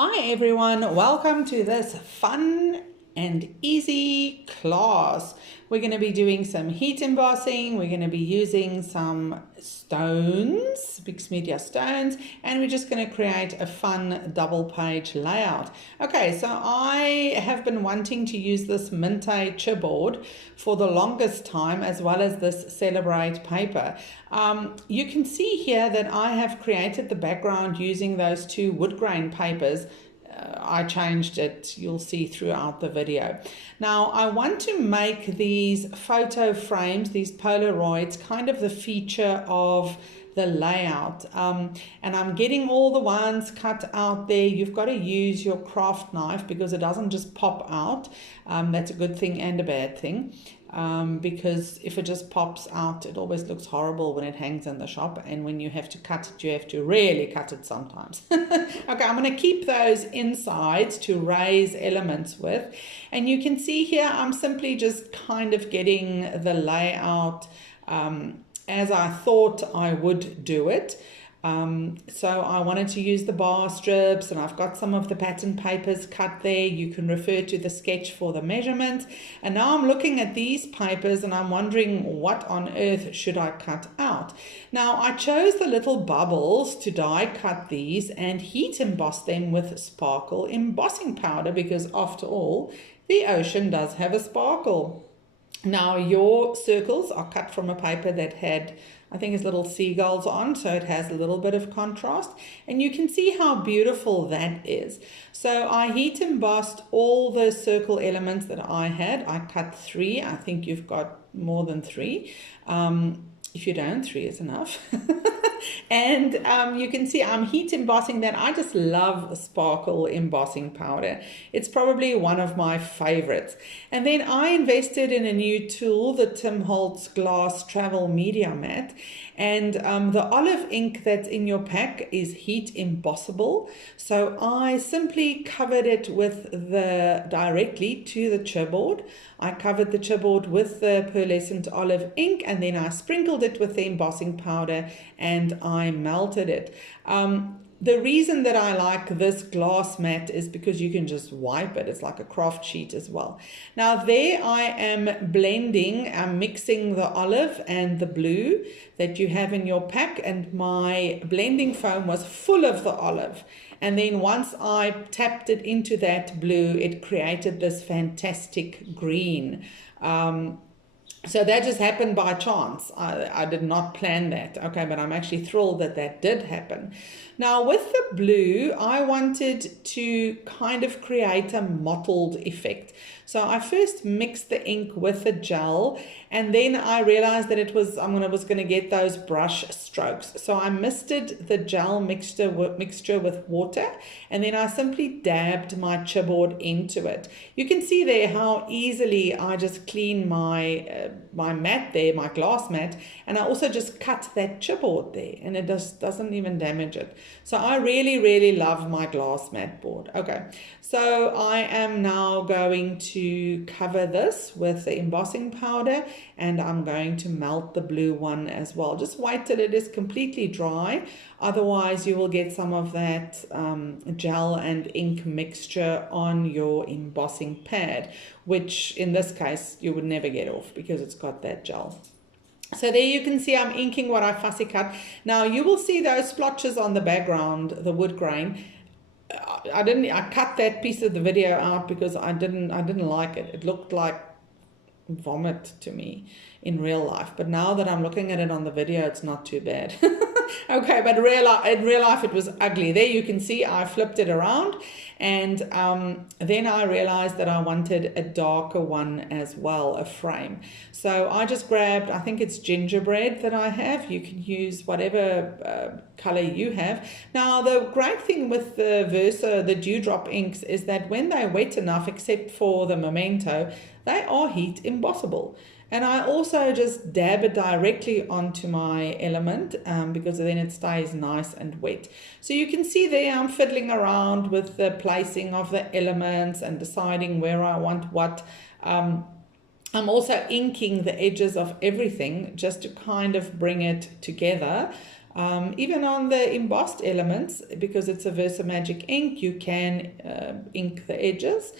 Hi everyone, welcome to this fun and easy class. We're going to be doing some heat embossing, we're going to be using some stones, Bix Media stones, and we're just going to create a fun double page layout. Okay, so I have been wanting to use this Mintay chipboard for the longest time, as well as this Celebrate paper. You can see here that I have created the background using those two wood grain papers. I changed it, you'll see throughout the video. Now I want to make these photo frames, these Polaroids, kind of the feature of the layout, and I'm getting all the ones cut out there. You've got to use your craft knife because it doesn't just pop out. That's a good thing and a bad thing. Because if it just pops out, it always looks horrible when it hangs in the shop, and when you have to cut it, you have to really cut it sometimes. Okay, I'm going to keep those insides to raise elements with, and you can see here I'm simply just kind of getting the layout as I thought I would do it. So I wanted to use the bar strips, and I've got some of the pattern papers cut there. You can refer to the sketch for the measurement. And now I'm looking at these papers and I'm wondering, what on earth should I cut out? Now I chose the little bubbles to die cut these and heat emboss them with sparkle embossing powder, because after all, the ocean does have a sparkle. Now your circles are cut from a paper that had, I think, it's little seagulls on, so it has a little bit of contrast, and you can see how beautiful that is. So I heat embossed all the circle elements that I had. I cut 3. I think you've got more than 3. If you don't, 3 is enough. And you can see I'm heat embossing that. I just love sparkle embossing powder. It's probably one of my favorites. And then I invested in a new tool, the Tim Holtz Glass Travel Media Mat. And the olive ink that's in your pack is heat embossable. So I simply covered it with directly to the chipboard. I covered the chipboard with the pearlescent olive ink, and then I sprinkled it with the embossing powder and I melted it. The reason that I like this glass mat is because you can just wipe it. It's like a craft sheet as well. Now there I am blending, I'm mixing the olive and the blue that you have in your pack, and my blending foam was full of the olive. And then once I tapped it into that blue, it created this fantastic green. So that just happened by chance. I did not plan that. Okay, but I'm actually thrilled that that did happen. Now with the blue, I wanted to kind of create a mottled effect. So I first mixed the ink with the gel, and then I realized that I was going to get those brush strokes. So I misted the gel mixture with water, and then I simply dabbed my chipboard into it. You can see there how easily I just clean my mat there, my glass mat, and I also just cut that chipboard there, and it doesn't even damage it. So I really, really love my glass mat board. Okay, so I am now going to cover this with the embossing powder, and I'm going to melt the blue one as well. Just wait till it is completely dry, otherwise you will get some of that gel and ink mixture on your embossing pad, which in this case you would never get off because it's got that gel. So there you can see I'm inking what I fussy cut. Now you will see those splotches on the background, the wood grain. I cut that piece of the video out because I didn't like it. It looked like vomit to me in real life, but now that I'm looking at it on the video, it's not too bad. Okay, but in real life it was ugly. There you can see I flipped it around, and then I realized that I wanted a darker one as well, a frame. So I just grabbed, I think it's gingerbread that I have. You can use whatever color you have. Now the great thing with the Verso, the dewdrop inks, is that when they're wet enough, except for the Memento, they are heat embossable. And I also just dab it directly onto my element because then it stays nice and wet. So you can see there I'm fiddling around with the placing of the elements and deciding where I want what. I'm also inking the edges of everything just to kind of bring it together. Even on the embossed elements, because it's a Versamagic ink, you can ink the edges.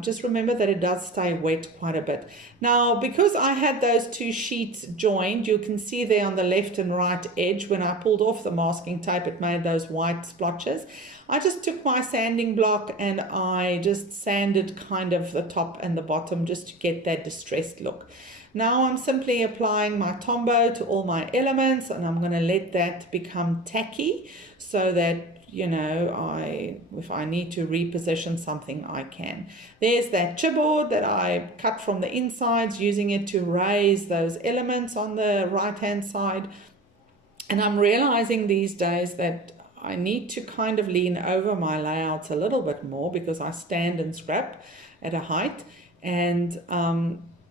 Just remember that it does stay wet quite a bit. Now, because I had those two sheets joined, you can see there on the left and right edge, when I pulled off the masking tape, it made those white splotches. I just took my sanding block and I just sanded kind of the top and the bottom just to get that distressed look. Now I'm simply applying my Tombow to all my elements, and I'm going to let that become tacky so that, you know, if I need to reposition something, I can. There's that chipboard that I cut from the insides, using it to raise those elements on the right hand side. And I'm realizing these days that I need to kind of lean over my layouts a little bit more, because I stand and scrap at a height, and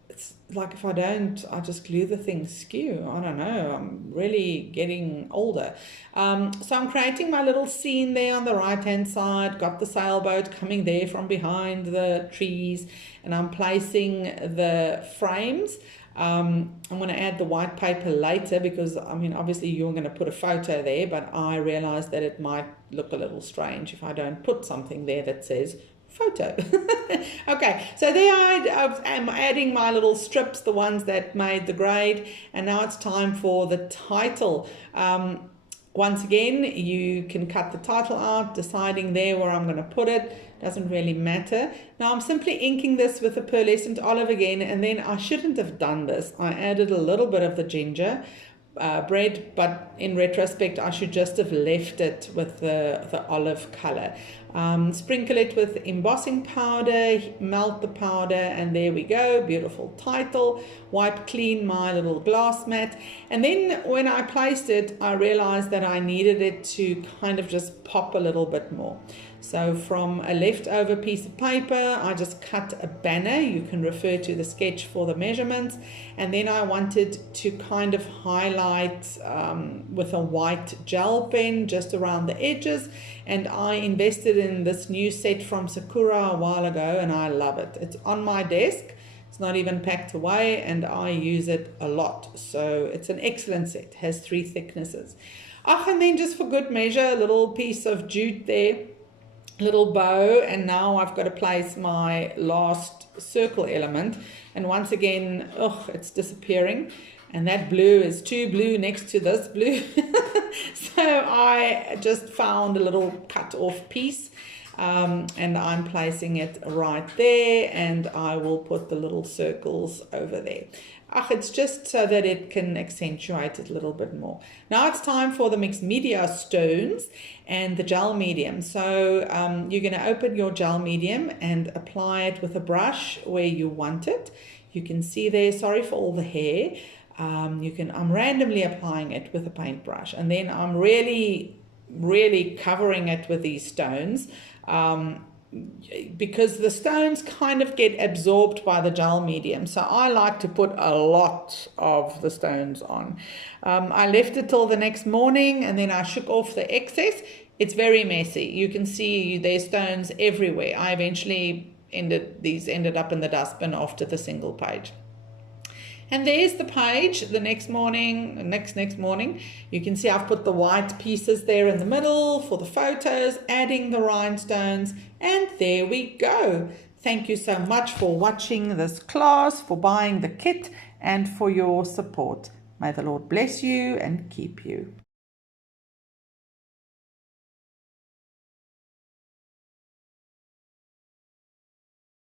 it's like if I don't, I just glue the thing skew. I don't know, I'm really getting older. So I'm creating my little scene there on the right hand side, got the sailboat coming there from behind the trees, and I'm placing the frames. I'm going to add the white paper later, because I mean obviously you're going to put a photo there, but I realized that it might look a little strange if I don't put something there that says photo. Okay, so there I am adding my little strips, the ones that made the grade, and now it's time for the title. Once again, you can cut the title out, deciding there where I'm going to put it. Doesn't really matter. Now I'm simply inking this with a pearlescent olive again, and then I shouldn't have done this. I added a little bit of the ginger bread, but in retrospect I should just have left it with the olive color. Sprinkle it with embossing powder, melt the powder, and there we go, beautiful title. Wipe clean my little glass mat, and then when I placed it, I realized that I needed it to kind of just pop a little bit more. So from a leftover piece of paper, I just cut a banner. You can refer to the sketch for the measurements. And then I wanted to kind of highlight with a white gel pen just around the edges. And I invested in this new set from Sakura a while ago, and I love it. It's on my desk. It's not even packed away, and I use it a lot. So it's an excellent set. It has 3 thicknesses. And then just for good measure, a little piece of jute there, little bow, and now I've got to place my last circle element, and once again, it's disappearing, and that blue is too blue next to this blue. So I just found a little cut off piece, and I'm placing it right there, and I will put the little circles over there. It's just so that it can accentuate it a little bit more. Now it's time for the mixed media stones and the gel medium. So you're going to open your gel medium and apply it with a brush where you want it. You can see there, sorry for all the hair. I'm randomly applying it with a paintbrush, and then I'm really covering it with these stones. Because the stones kind of get absorbed by the gel medium, so I like to put a lot of the stones on. I left it till the next morning, and then I shook off the excess. It's very messy. You can see there's stones everywhere. I eventually ended up in the dustbin after the single page. And there's the page the next morning, next morning. You can see I've put the white pieces there in the middle for the photos, adding the rhinestones, and there we go. Thank you so much for watching this class, for buying the kit, and for your support. May the Lord bless you and keep you.